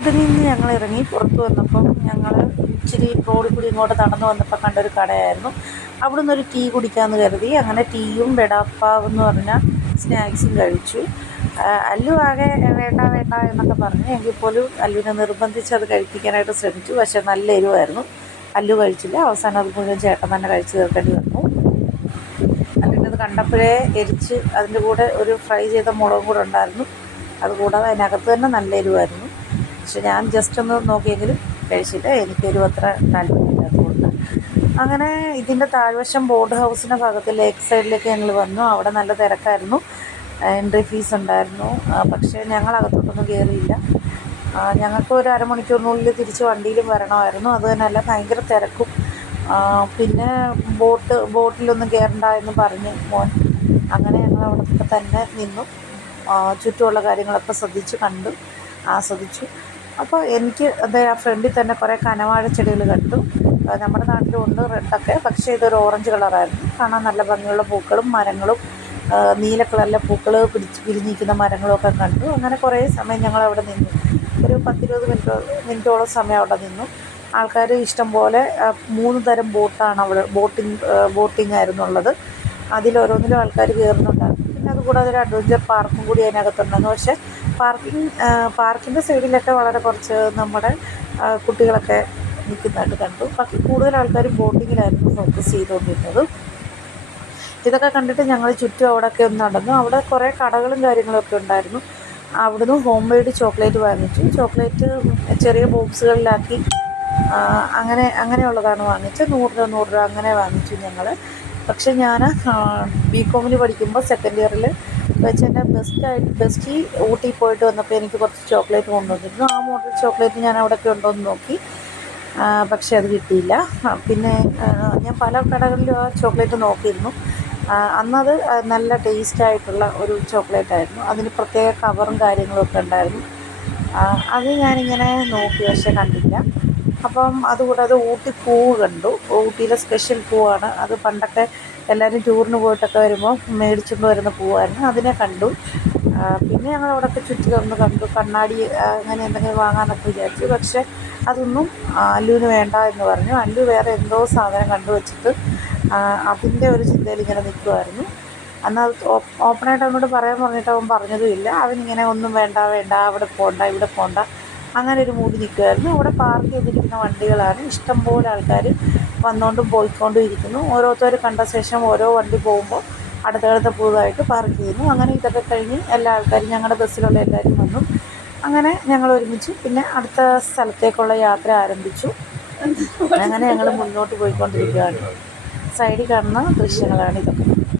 അതിൽ നിന്ന് ഞങ്ങൾ ഇറങ്ങി പുറത്ത് വന്നപ്പം ഞങ്ങൾ ഇച്ചിരി റോഡിൽ കൂടി ഇങ്ങോട്ട് നടന്നു വന്നപ്പോൾ കണ്ടൊരു കടയായിരുന്നു. അവിടെ നിന്നൊരു ടീ കുടിക്കാമെന്ന് കരുതി അങ്ങനെ ടീയും വെടാപ്പാവ് എന്ന് പറഞ്ഞ സ്നാക്സും കഴിച്ചു. അല്ലു ആകെ വേണ്ട വേണ്ട എന്നൊക്കെ പറഞ്ഞു. എങ്കിൽ പോലും അല്ലുവിനെ നിർബന്ധിച്ച് അത് കഴിപ്പിക്കാനായിട്ട് ശ്രമിച്ചു. പക്ഷേ നല്ല എരിവായിരുന്നു. അല്ലു കഴിച്ചില്ല. അവസാനം അത് മുഴുവൻ ചേട്ടൻ തന്നെ കഴിച്ച് തീർക്കേണ്ടി വന്നു. അല്ലുവിനത് കണ്ടപ്പോഴേ എരിച്ച് അതിൻ്റെ കൂടെ ഒരു ഫ്രൈ ചെയ്ത മുളകും കൂടെ ഉണ്ടായിരുന്നു. അതുകൂടാതെ അതിനകത്ത് തന്നെ നല്ല എരിവായിരുന്നു. പക്ഷെ ഞാൻ ജസ്റ്റ് ഒന്ന് നോക്കിയെങ്കിലും കഴിച്ചില്ല. എനിക്ക് എരിവ് അത്ര താല്പര്യമില്ലാത്തതുകൊണ്ട് അങ്ങനെ ഇതിൻ്റെ താഴ്വശം ബോർഡ് ഹൗസിൻ്റെ ഭാഗത്ത് ലേക്ക് സൈഡിലേക്ക് ഞങ്ങൾ വന്നു. അവിടെ നല്ല തിരക്കായിരുന്നു. എൻട്രി ഫീസ് ഉണ്ടായിരുന്നു. പക്ഷേ ഞങ്ങളകത്തോട്ടൊന്നും കയറിയില്ല. ഞങ്ങൾക്ക് ഒരു അരമണിക്കൂറിനുള്ളിൽ തിരിച്ച് വണ്ടിയിലും വരണമായിരുന്നു. അത് തന്നെയല്ല ഭയങ്കര തിരക്കും. പിന്നെ ബോട്ടിലൊന്നും കയറണ്ട എന്ന് പറഞ്ഞ് മോൻ. അങ്ങനെ ഞങ്ങൾ അവിടെ തന്നെ നിന്നു. ചുറ്റുമുള്ള കാര്യങ്ങളൊക്കെ ശ്രദ്ധിച്ച് കണ്ടു ആസ്വദിച്ചു. അപ്പോൾ എനിക്ക് ആ ഫ്രണ്ടിൽ തന്നെ കുറേ കനവാഴ ചെടികൾ കണ്ടു. നമ്മുടെ നാട്ടിലുണ്ട് റെഡൊക്കെ, പക്ഷേ ഇതൊരു ഓറഞ്ച് കളറായിരുന്നു. കാണാൻ നല്ല ഭംഗിയുള്ള പൂക്കളും മരങ്ങളും നീല കളറിലെ പൂക്കൾ വിരിഞ്ഞിരിക്കുന്ന മരങ്ങളൊക്കെ കണ്ടു. അങ്ങനെ കുറേ സമയം ഞങ്ങൾ അവിടെ നിന്നു. ഒരു 10-20 മിനിറ്റോളം സമയം അവിടെ നിന്നു. ആൾക്കാർ ഇഷ്ടം പോലെ 3 തരം ബോട്ടാണ് അവിടെ ബോട്ടിംഗ് ആയിരുന്നു ഉള്ളത്. അതിലോരോന്നിലും ആൾക്കാർ കയറുന്നുണ്ടായിരുന്നു. പിന്നെ അതുകൂടാതെ ഒരു അഡ്വഞ്ചർ പാർക്കും കൂടി അതിനകത്തുണ്ടായിരുന്നു. പക്ഷേ പാർക്കിൻ്റെ സൈഡിലൊക്കെ വളരെ കുറച്ച് നമ്മുടെ കുട്ടികളൊക്കെ നിൽക്കുന്നതായിട്ട് കണ്ടു. ബാക്കി കൂടുതൽ ആൾക്കാർ ബോട്ടിങ്ങിലായിരുന്നു ഫോക്കസ് ചെയ്തുകൊണ്ടിരുന്നത്. ഇതൊക്കെ കണ്ടിട്ട് ഞങ്ങൾ ചുറ്റും അവിടെയൊക്കെ ഒന്ന് നടന്നു. അവിടെ കുറേ കടകളും കാര്യങ്ങളൊക്കെ ഉണ്ടായിരുന്നു. അവിടുന്ന് ഹോം മെയ്ഡ് ചോക്ലേറ്റ് വാങ്ങിച്ചു. ചോക്ലേറ്റ് ചെറിയ ബോക്സുകളിലാക്കി അങ്ങനെയുള്ളതാണ് വാങ്ങിച്ചത്. 100 രൂപ അങ്ങനെ വാങ്ങിച്ചു ഞങ്ങൾ. പക്ഷേ ഞാൻ ബികോമിന് പഠിക്കുമ്പോൾ സെക്കൻഡ് ഇയറിൽ വെച്ച് എൻ്റെ ബെസ്റ്റി ഊട്ടി പോയിട്ട് വന്നപ്പോൾ എനിക്ക് കുറച്ച് ചോക്ലേറ്റ് കൊണ്ടുവന്നിരുന്നു. ആ മോഡൽ ചോക്ലേറ്റ് ഞാൻ അവിടെയൊക്കെ ഉണ്ടോയെന്ന് നോക്കി. പക്ഷേ അത് കിട്ടിയില്ല. പിന്നെ ഞാൻ പല കടകളിലും ആ ചോക്ലേറ്റ് നോക്കിയിരുന്നു. അന്നത് നല്ല ടേസ്റ്റായിട്ടുള്ള ഒരു ചോക്ലേറ്റായിരുന്നു. അതിന് പ്രത്യേക കവറും കാര്യങ്ങളൊക്കെ ഉണ്ടായിരുന്നു. അത് ഞാനിങ്ങനെ നോക്കി, പക്ഷേ കണ്ടില്ല. അപ്പം അതുകൂടാതെ ഊട്ടി പൂവ് കണ്ടു. ഊട്ടിയിലെ സ്പെഷ്യൽ പൂവാണ് അത്. പണ്ടൊക്കെ എല്ലാവരും ടൂറിന് പോയിട്ടൊക്കെ വരുമ്പോൾ മേടിച്ചുകൊണ്ട് വരുന്ന പൂവായിരുന്നു. അതിനെ കണ്ടു. പിന്നെ ഞങ്ങൾ അവിടെയൊക്കെ ചുറ്റി കണ്ടു. കണ്ണാടി അങ്ങനെ എന്തെങ്കിലും വാങ്ങാമെന്നൊക്കെ വിചാരിച്ചു. പക്ഷേ അതൊന്നും അല്ലുവിന് വേണ്ട എന്ന് പറഞ്ഞു. അല്ലു വേറെ എന്തോ സാധനം കണ്ടുവച്ചിട്ട് അതിൻ്റെ ഒരു ചിന്തയിൽ ഇങ്ങനെ നിൽക്കുമായിരുന്നു. എന്നാൽ ഓപ്പണായിട്ട് അവനോട് പറയാൻ പറഞ്ഞിട്ട് അവൻ പറഞ്ഞതുമില്ല. അവനിങ്ങനെ ഒന്നും വേണ്ട അവിടെ പോകണ്ട ഇവിടെ പോകണ്ട അങ്ങനെ ഒരു മൂടി നിൽക്കുമായിരുന്നു. അവിടെ പാർക്ക് ചെയ്തിരിക്കുന്ന വണ്ടികളാണ്. ഇഷ്ടംപോലെ ആൾക്കാർ വന്നുകൊണ്ടും പോയിക്കൊണ്ടും ഇരിക്കുന്നു. ഓരോരുത്തർ കണ്ട ശേഷം ഓരോ വണ്ടി പോകുമ്പോൾ അടുത്തടുത്ത പുതുതായിട്ട് പാർക്ക് ചെയ്യുന്നു. അങ്ങനെ ഇതൊക്കെ കഴിഞ്ഞ് എല്ലാ ആൾക്കാരും ഞങ്ങളുടെ ബസ്സിലുള്ള എല്ലാവരും വന്നു. അങ്ങനെ ഞങ്ങൾ ഒരുമിച്ച് പിന്നെ അടുത്ത സ്ഥലത്തേക്കുള്ള യാത്ര ആരംഭിച്ചു. അങ്ങനെ ഞങ്ങൾ മുന്നോട്ട് പോയിക്കൊണ്ടിരിക്കുകയാണ്. സൈഡിൽ കാണുന്ന ദൃശ്യങ്ങളാണ് ഇതൊക്കെ.